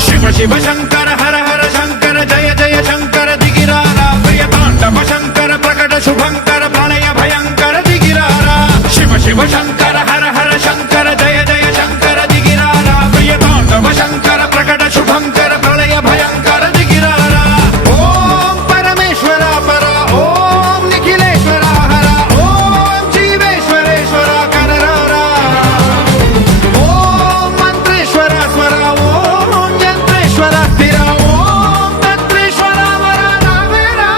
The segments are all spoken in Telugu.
శివ శివ శంకర హర హర శంకర జయ జయ శంకర దిగిరారా ప్రియతాండవ శంకర ప్రకట శుభంకర ప్రళయ భయంకర దిగిరారా శివ శివ శంకర హర హర శంకర జయ జయ శంకర దిగిరారా ప్రియతాండవ శంకర ప్రకట శుభంకర ప్రళయ భయంకర దిగిరారా ఓం పరమేశ్వర పర ఓం నిఖిలేశ్వర హర ఓం జీవేశ్వరేశ్వర కరరారా ఓం మంత్రేశ్వర స్వర ఓం యంత్రేశ్వర స్థిర ఓం తంత్రేశ్వర వర నావేరా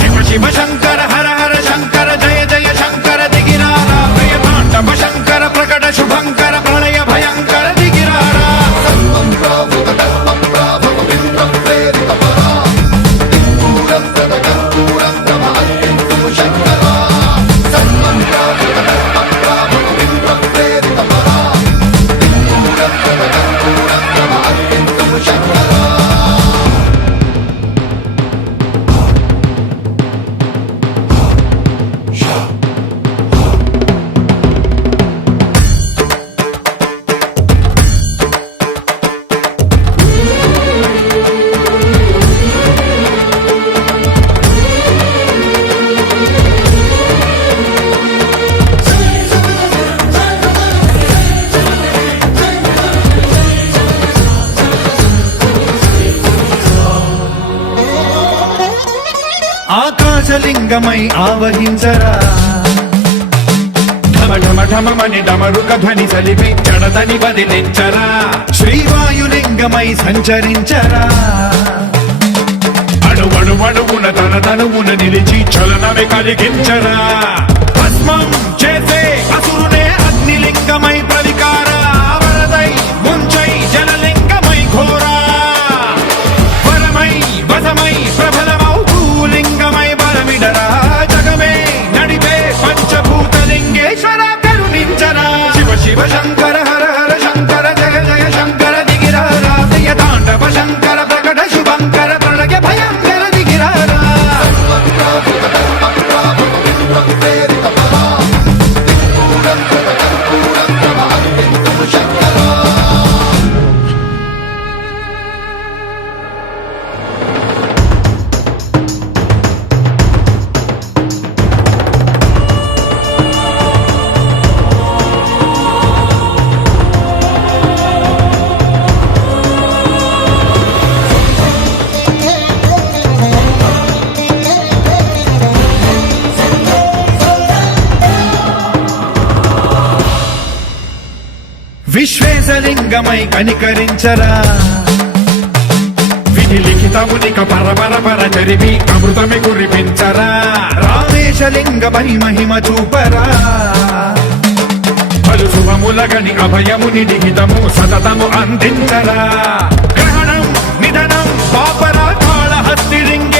శివ శివ శంకర హర హర శంకర జయ జయ శంకర దిగిరారా ప్రియతాండవ శంకర ప్రకట శుభంకర ప్రళయ భయంకర దిగిరారా ఆకాశలింగమై ఆవహించరా ఢమ ఢమ ఢమమని డమరుక ధ్వని సలిపి జడదని వదిలించరా శ్రీవాయులింగమై సంచరించరా అణువణువున తన తనువున నిలిచి చలనమే కలిగించరా భస్మం చేసే అసురునే అగ్నిలింగమై ప్రవికారా వరదై ముంచై జలలింగమై ఘోరా వరమై వసమై ప్రబలమౌ భూలింగమై బలమిడరా జగమే నడిపే పంచభూతలింగేశ్వర కరుణించరా శివ శివ శంకర హర హర శంకర జయ జయ శంకర దిగిరారా ప్రియతాండవ శంకర ప్రకట శుభంకర ప్రళయ భయంకర దిగిరారా విశ్వేశలింగమై కనికరించరా విధి లిఖితమునిక పరపర పర జరిపి అమృతమి కురిపించరా రామేశలింగమై మహిమ చూపరా పలు శుభములగని అభయముని నిహితము సతతము అందించరా గ్రహణం నిధనం పాపరా కాళహస్తి లింగ